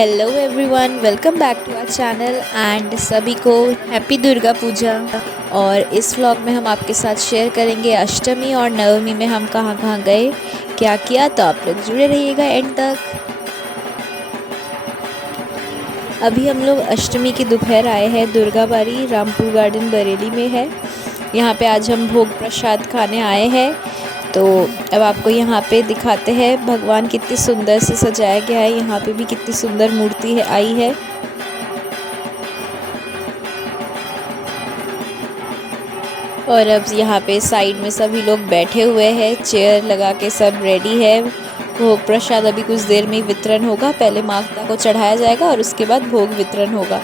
Hello everyone, welcome back to our channel and सभी को happy Durga Puja. और इस व्लॉग में हम आपके साथ शेयर करेंगे अष्टमी और नवमी में हम कहाँ कहाँ गए, क्या किया। तो आप लोग जुड़े रहिएगा एंड तक। अभी हम लोग अष्टमी की दोपहर आए हैं दुर्गा बाड़ी, रामपुर गार्डन बरेली में है। यहाँ पे आज हम भोग प्रसाद खाने आए हैं। तो अब आपको यहाँ पे दिखाते हैं भगवान कितनी सुंदर से सजाया गया है। यहाँ पे भी कितनी सुंदर मूर्ति है आई है। और अब यहाँ पे साइड में सभी लोग बैठे हुए हैं, चेयर लगा के सब रेडी है। भोग प्रसाद अभी कुछ देर में वितरण होगा। पहले माता को चढ़ाया जाएगा और उसके बाद भोग वितरण होगा।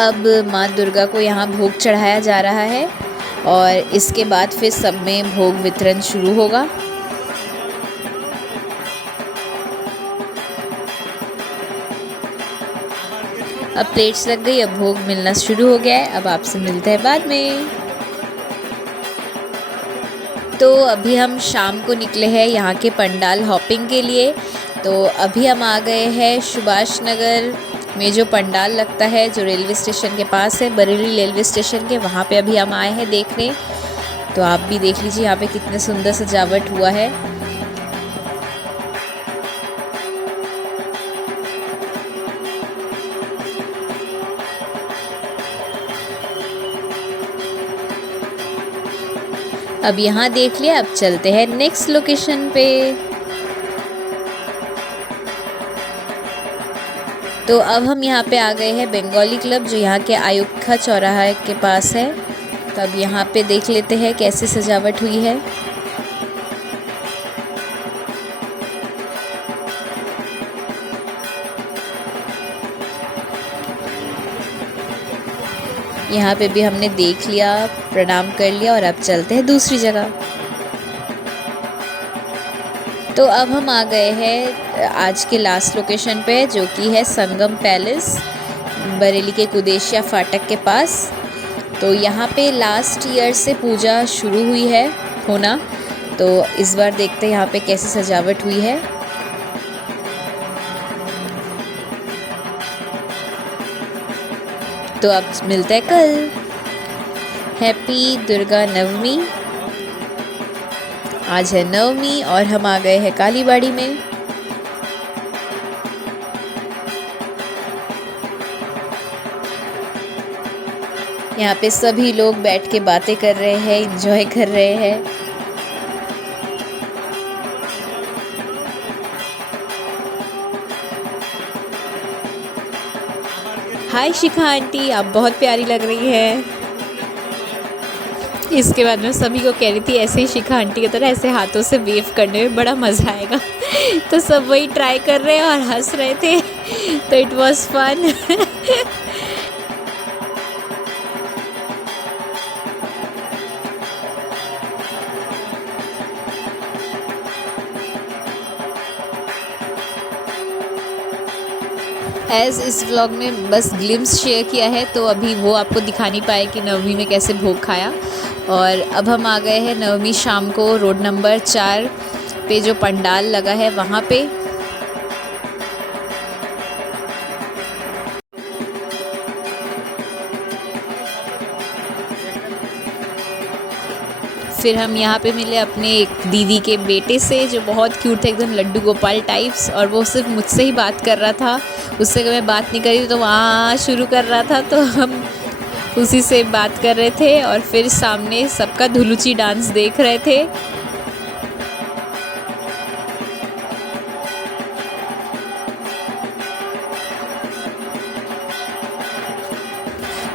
अब माँ दुर्गा को यहाँ भोग चढ़ाया जा रहा है और इसके बाद फिर सब में भोग वितरण शुरू होगा। अब प्लेट्स लग गई, अब भोग मिलना शुरू हो गया है। अब आपसे मिलते हैं बाद में। तो अभी हम शाम को निकले हैं यहाँ के पंडाल हॉपिंग के लिए। तो अभी हम आ गए हैं सुभाष नगर में जो पंडाल लगता है, जो रेलवे स्टेशन के पास है, बरेली रेलवे स्टेशन के, वहाँ पे अभी हम आए हैं देखने। तो आप भी देख लीजिए यहाँ पे कितने सुंदर सजावट हुआ है। अब यहाँ देख लिया, अब चलते हैं नेक्स्ट लोकेशन पे। तो अब हम यहाँ पे आ गए हैं बंगाली क्लब, जो यहाँ के आयुक्ता चौराहा के पास है। तो अब यहाँ पे देख लेते हैं कैसे सजावट हुई है। यहाँ पे भी हमने देख लिया, प्रणाम कर लिया और अब चलते हैं दूसरी जगह। तो अब हम आ गए हैं आज के लास्ट लोकेशन पे, जो कि है संगम पैलेस, बरेली के कुदेशिया फाटक के पास। तो यहाँ पे लास्ट ईयर से पूजा शुरू हुई है होना। तो इस बार देखते हैं यहाँ पे कैसी सजावट हुई है। तो अब मिलते हैं कल। हैप्पी दुर्गा नवमी। आज है नवमी और हम आ गए हैं कालीबाड़ी में। यहाँ पे सभी लोग बैठ के बातें कर रहे हैं, एंजॉय कर रहे हैं। हाय शिखा आंटी, आप बहुत प्यारी लग रही है। इसके बाद मैं सभी को कह रही थी ऐसे ही शिखा आंटी की तरह ऐसे हाथों से वेव करने में बड़ा मज़ा आएगा। तो सब वही ट्राई कर रहे हैं और हंस रहे थे। तो इट वाज फन। एज इस व्लॉग में बस ग्लिम्स शेयर किया है, तो अभी वो आपको दिखा नहीं पाए कि नवमी में कैसे भोग खाया। और अब हम आ गए हैं नवमी शाम को रोड नंबर 4 पे जो पंडाल लगा है वहाँ पे। फिर हम यहाँ पे मिले अपने एक दीदी के बेटे से, जो बहुत क्यूट था, एकदम लड्डू गोपाल टाइप्स। और वो सिर्फ मुझसे ही बात कर रहा था, उससे मैं बात नहीं करी तो वहाँ शुरू कर रहा था। तो हम उसी से बात कर रहे थे और फिर सामने सबका धुलुची डांस देख रहे थे।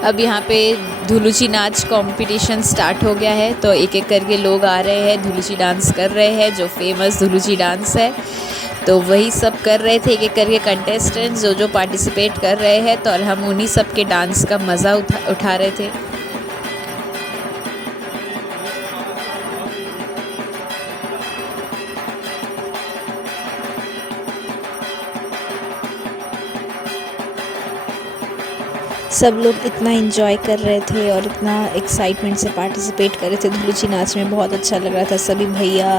अब यहाँ पे धुलुची नाच कंपटीशन स्टार्ट हो गया है। तो एक एक करके लोग आ रहे हैं, धुलुची डांस कर रहे हैं, जो फेमस धुलुची डांस है। तो वही सब कर रहे थे एक एक करके कंटेस्टेंट्स जो पार्टिसिपेट कर रहे हैं। तो और हम उन्हीं सब के डांस का मज़ा उठा रहे थे। सब लोग इतना एंजॉय कर रहे थे और इतना एक्साइटमेंट से पार्टिसिपेट कर रहे थे धुलुची नाच में। बहुत अच्छा लग रहा था, सभी भैया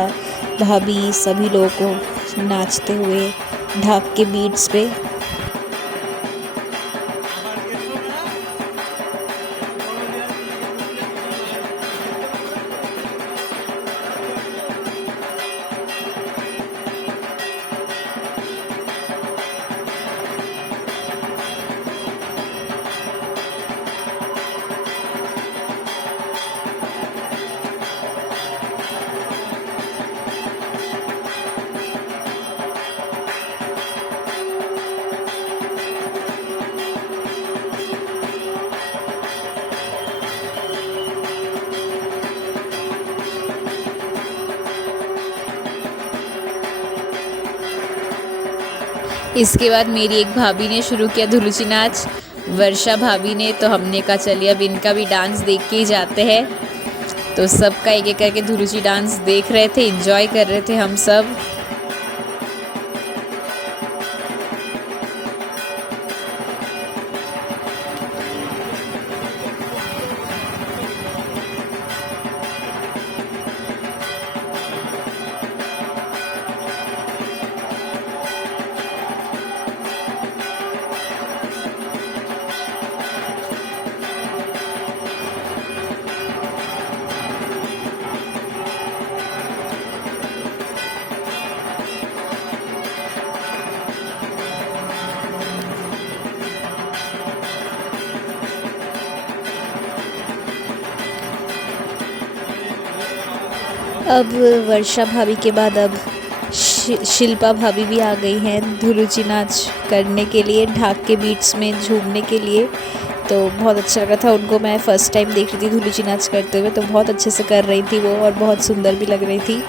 भाभी सभी लोगों को नाचते हुए ढाक के बीट्स पे। इसके बाद मेरी एक भाभी ने शुरू किया धुलुची नाच, वर्षा भाभी ने। तो हमने कहा चलिए अब इनका भी डांस देख के ही जाते हैं। तो सबका एक एक करके धुलुची डांस देख रहे थे, एंजॉय कर रहे थे हम सब। अब वर्षा भाभी के बाद अब शिल्पा भाभी भी आ गई हैं धुलुची नाच करने के लिए, ढाक के बीट्स में झूमने के लिए। तो बहुत अच्छा लगा था उनको। मैं फ़र्स्ट टाइम देख रही थी धुलुची नाच करते हुए, तो बहुत अच्छे से कर रही थी वो और बहुत सुंदर भी लग रही थी।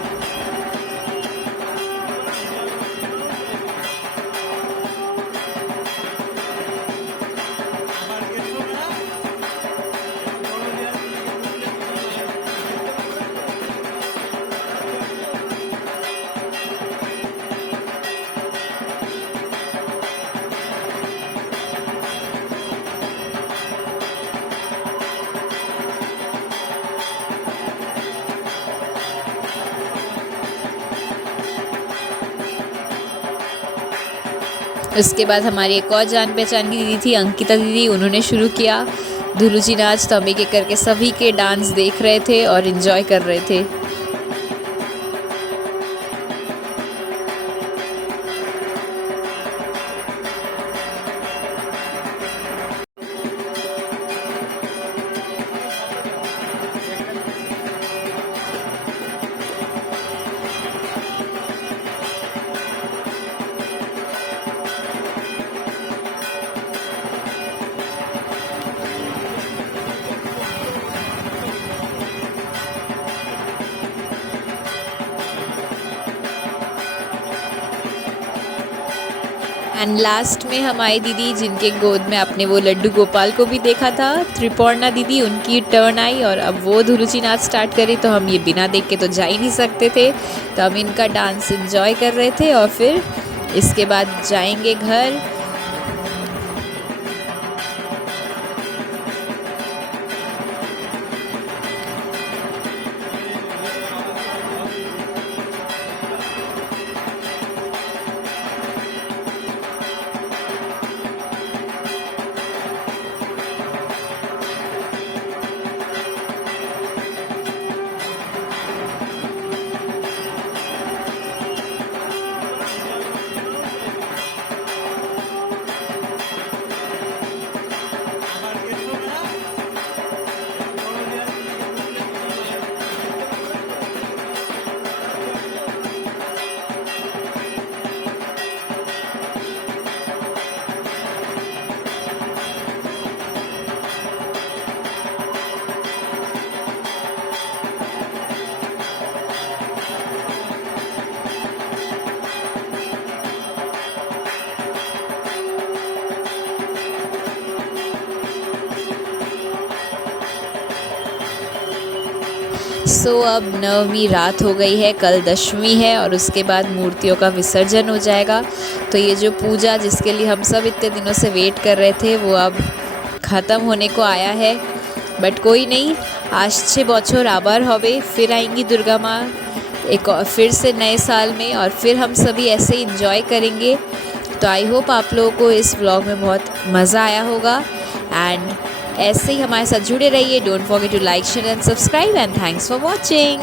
उसके बाद हमारी एक और जान पहचान की दीदी थी, अंकिता दीदी, उन्होंने शुरू किया धुलुची नाच। तो हम एक एक करके सभी के डांस देख रहे थे और एंजॉय कर रहे थे। एंड लास्ट में हमारी दीदी जिनके गोद में आपने वो लड्डू गोपाल को भी देखा था, त्रिपर्णा दीदी, उनकी टर्न आई और अब वो धुलुची नाच स्टार्ट करी। तो हम ये बिना देख के तो जा ही नहीं सकते थे, तो हम इनका डांस एंजॉय कर रहे थे और फिर इसके बाद जाएंगे घर। अब नवमी रात हो गई है, कल दशमी है और उसके बाद मूर्तियों का विसर्जन हो जाएगा। तो ये जो पूजा जिसके लिए हम सब इतने दिनों से वेट कर रहे थे वो अब ख़त्म होने को आया है, बट कोई नहीं, আসছে বছর আবার হবে, फिर आएंगी दुर्गा माँ एक और फिर से नए साल में, और फिर हम सभी ऐसे ही इंजॉय करेंगे। तो आई होप आप लोगों को इस व्लॉग में बहुत मज़ा आया होगा, एंड ऐसे ही हमारे साथ जुड़े रहिए। Don't forget to like, share and subscribe, and thanks for watching.